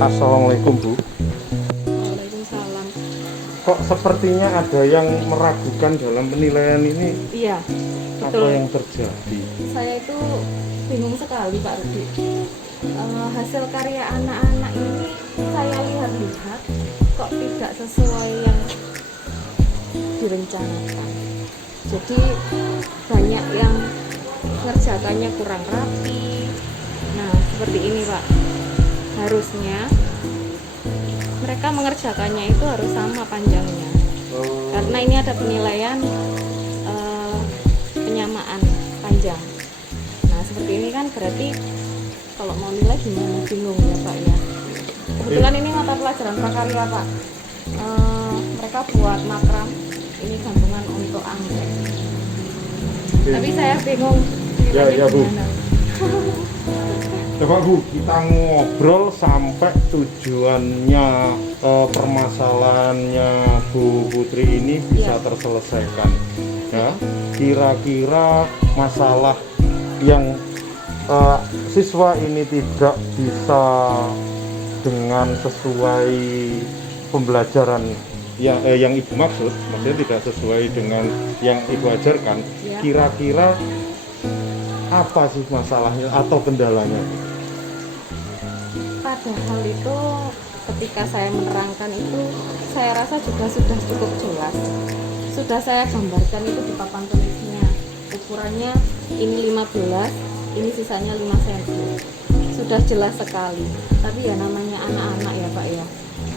Assalamualaikum Bu. Waalaikumsalam. Kok sepertinya ada yang meragukan dalam penilaian ini? Iya, Apa betul. yang terjadi? Saya itu bingung sekali Pak Rudi. Hasil karya anak-anak ini saya lihat-lihat kok tidak sesuai yang direncanakan. Jadi banyak yang ngerjakannya kurang rapi. Nah, seperti ini Pak. Harusnya mereka mengerjakannya itu harus sama panjangnya. Karena ini ada penilaian penyamaan panjang. Nah, seperti ini kan berarti kalau mau nilai gimana, bingung ya Pak ya. Kebetulan ini mata pelajaran prakarya Pak. Mereka buat makram, ini gantungan untuk anggrek. Tapi saya bingung nilainya Ya, Bu. gimana. Coba Bu, kita ngobrol sampai tujuannya permasalahannya Bu Putri ini bisa Ya. terselesaikan. Ya, kira-kira masalah yang siswa ini tidak bisa dengan sesuai pembelajaran yang Ibu maksudnya tidak sesuai dengan yang Ibu ajarkan. Ya. Kira-kira apa sih masalahnya atau kendalanya? Padahal itu ketika saya menerangkan itu saya rasa juga sudah cukup jelas. Sudah saya gambarkan itu di papan tulisnya. Ukurannya ini 15, ini sisanya 5 cm. Sudah jelas sekali. Tapi ya namanya anak-anak ya Pak ya.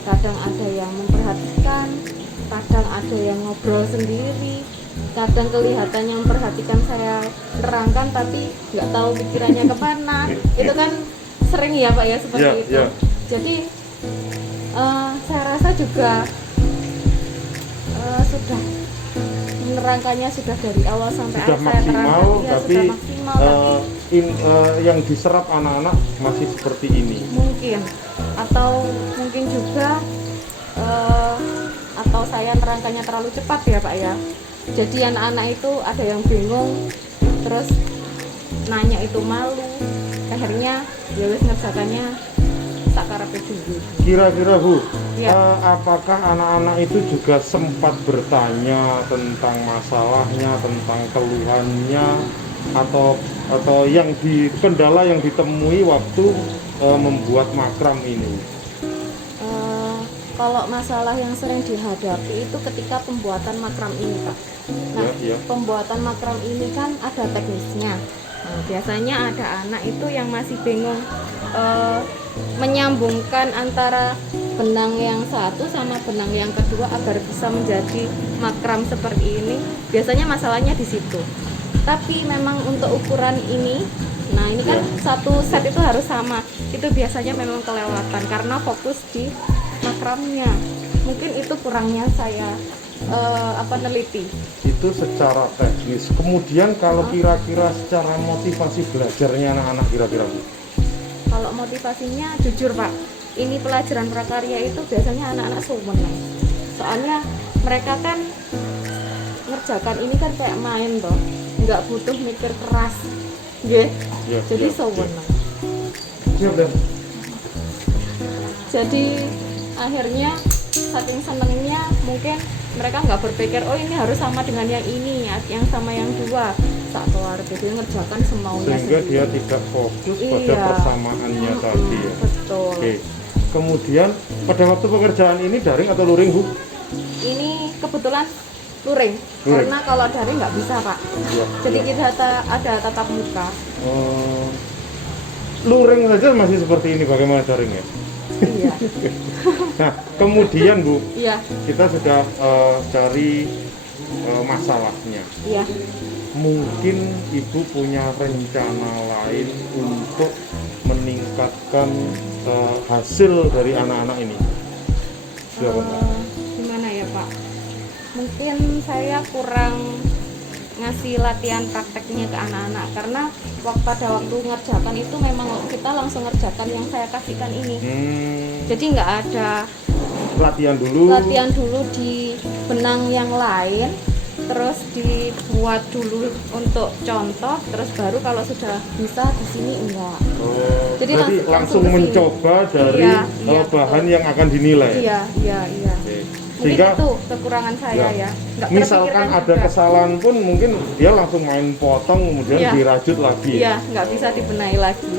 Kadang ada yang memperhatikan, kadang ada yang ngobrol sendiri, kadang kelihatannya memperhatikan saya terangkan tapi nggak tahu pikirannya kemana. Itu kan sering ya Pak ya seperti Ya, itu. ya. Jadi saya rasa juga sudah menerangkannya sudah dari awal sampai Sudah akhir saya terangkan. maksimal, Ya, tapi sudah maksimal, tapi yang diserap anak-anak masih seperti ini. mungkin atau mungkin juga atau saya nerangkannya terlalu cepat ya Pak ya. Jadi anak-anak itu ada yang bingung, terus nanya itu malu, akhirnya ya wis ngerjakannya sakarepe dhewe. Kira-kira Bu, Ya. apakah anak-anak itu juga sempat bertanya tentang masalahnya, tentang keluhannya, atau yang kendala yang ditemui waktu membuat makram ini? Kalau masalah yang sering dihadapi itu ketika pembuatan makram ini Pak. Nah, Ya. pembuatan makram ini kan ada teknisnya. Nah, biasanya ada anak itu yang masih bingung menyambungkan antara benang yang satu sama benang yang kedua agar bisa menjadi makram seperti ini. Biasanya masalahnya di situ. Tapi memang untuk ukuran ini, nah ini kan satu set itu harus sama. Itu biasanya memang kelewatan karena fokus di makramnya. Mungkin itu kurangnya saya neliti. Itu secara teknis. Kemudian kalau kira-kira secara motivasi belajarnya anak-anak kira-kira Bu? Kalau motivasinya jujur Pak, ini pelajaran prakarya itu biasanya anak-anak seneng. Soalnya mereka kan ngerjakan ini kan kayak main toh, nggak butuh mikir keras, nggih. Ya, Jadi ya, seneng. Siap dan Jadi akhirnya saking senengnya mungkin mereka nggak berpikir oh ini harus sama dengan yang ini, yang sama yang dua. Tak keluar jadi ngerjakan semaunya sehingga sendiri. dia tidak fokus pada Iya. persamaannya tadi ya. Betul. Oke. Kemudian pada waktu pekerjaan ini daring atau luring Bu? Ini kebetulan luring, Luring. karena kalau daring nggak bisa Pak. Ya, Jadi ya. kita ada tatap muka. Luring saja masih seperti ini, bagaimana daringnya? Iya. Nah, kemudian Bu, Iya. kita sudah cari masalahnya. Iya. Mungkin Ibu punya rencana lain untuk meningkatkan hasil dari anak-anak ini. Silakan Pak. Gimana ya Pak? Mungkin saya kurang ngasih latihan prakteknya ke anak-anak karena pada waktu ngerjakan itu memang kita langsung ngerjakan yang saya kasihkan ini. Jadi nggak ada Latihan dulu. latihan dulu di benang yang lain terus dibuat dulu untuk contoh, terus baru kalau sudah bisa di sini enggak. Oh, Jadi berarti langsung langsung ke sini. mencoba dari Iya, bahan betul. yang akan dinilai. Iya. Oke. Mungkin Sehingga itu kekurangan saya ya. Nggak misalkan terpikirkan ada juga. kesalahan pun mungkin dia langsung main potong kemudian Iya. dirajut lagi. Iya, nggak bisa dibenahi lagi.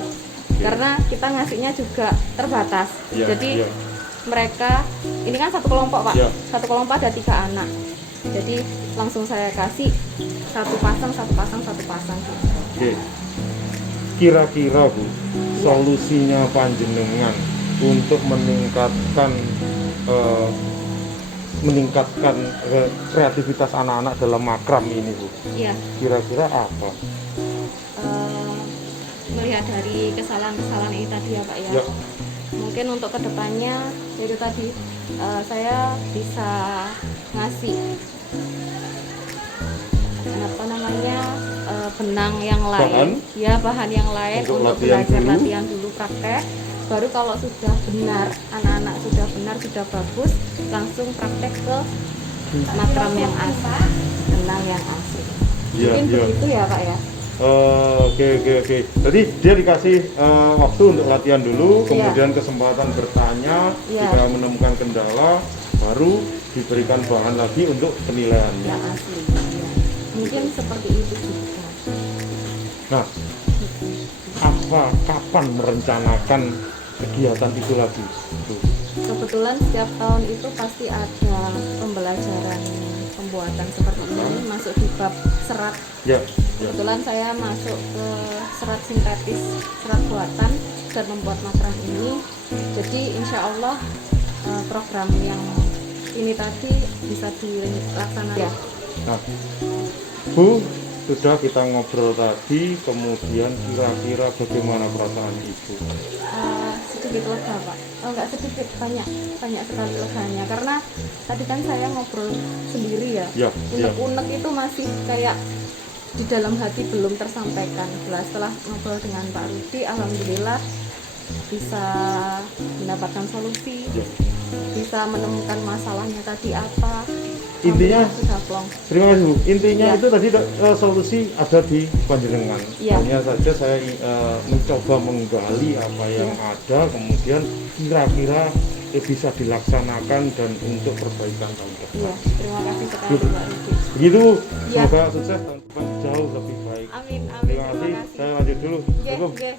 Karena kita ngasihnya juga terbatas. Iya, Jadi iya. mereka ini kan satu kelompok Pak. Iya. Satu kelompok ada 3 anak. Jadi langsung saya kasih satu pasang gitu. Oke. Kira-kira Bu, solusinya panjenengan untuk meningkatkan kreativitas anak-anak dalam makram ini Bu. Iya. Kira-kira apa? Melihat dari kesalahan-kesalahan ini tadi ya Pak ya. Ya. Mungkin untuk kedepannya itu tadi saya bisa ngasih apa namanya benang yang lain, bahan yang lain Untuk untuk latihan belajar dulu. latihan dulu praktek. Baru kalau sudah benar, anak-anak sudah benar, sudah bagus, langsung praktek ke makram yang asli, benang yang asli. Iya, Mungkin iya. begitu ya Pak ya. Oke. Jadi dia dikasih waktu untuk latihan dulu, Iya. kemudian kesempatan bertanya, Iya. jika menemukan kendala, baru diberikan bahan lagi untuk penilaiannya. Yang asli. Ya. Mungkin seperti itu juga. Nah, kapan merencanakan kegiatan itu lagi? Bu? Kebetulan setiap tahun itu pasti ada pembelajaran pembuatan seperti ini, masuk di bab serat. Ya. Kebetulan saya masuk ke serat sintetis, serat buatan dan membuat makram ini. Jadi insya Allah program yang ini tadi bisa dilaksanakan. Ya. Nah, Bu, sudah kita ngobrol tadi, kemudian kira-kira bagaimana perasaan Ibu? Sedikit lega Pak. Oh enggak sedikit, banyak sekali leganya. Karena tadi kan saya ngobrol sendiri ya. Ya. Unek-unek itu masih kayak di dalam hati belum tersampaikan. Setelah ngobrol dengan Pak Rudi, alhamdulillah bisa mendapatkan solusi, Ya. bisa menemukan masalahnya tadi apa. Intinya, sudah plong. terima kasih Bu. Intinya Ya. itu tadi solusi ada di panjenengan. Ya. Hanya saja saya mencoba menggali apa yang ada, kemudian kira-kira bisa dilaksanakan dan untuk perbaikan tahun depan. Iya, terima kasih sekali Pak Rudi. Begitu, Ya. semoga sukses tahun depan jauh lebih baik. Amin. Terima kasih. Saya lanjut dulu. Oke, Cukup. oke.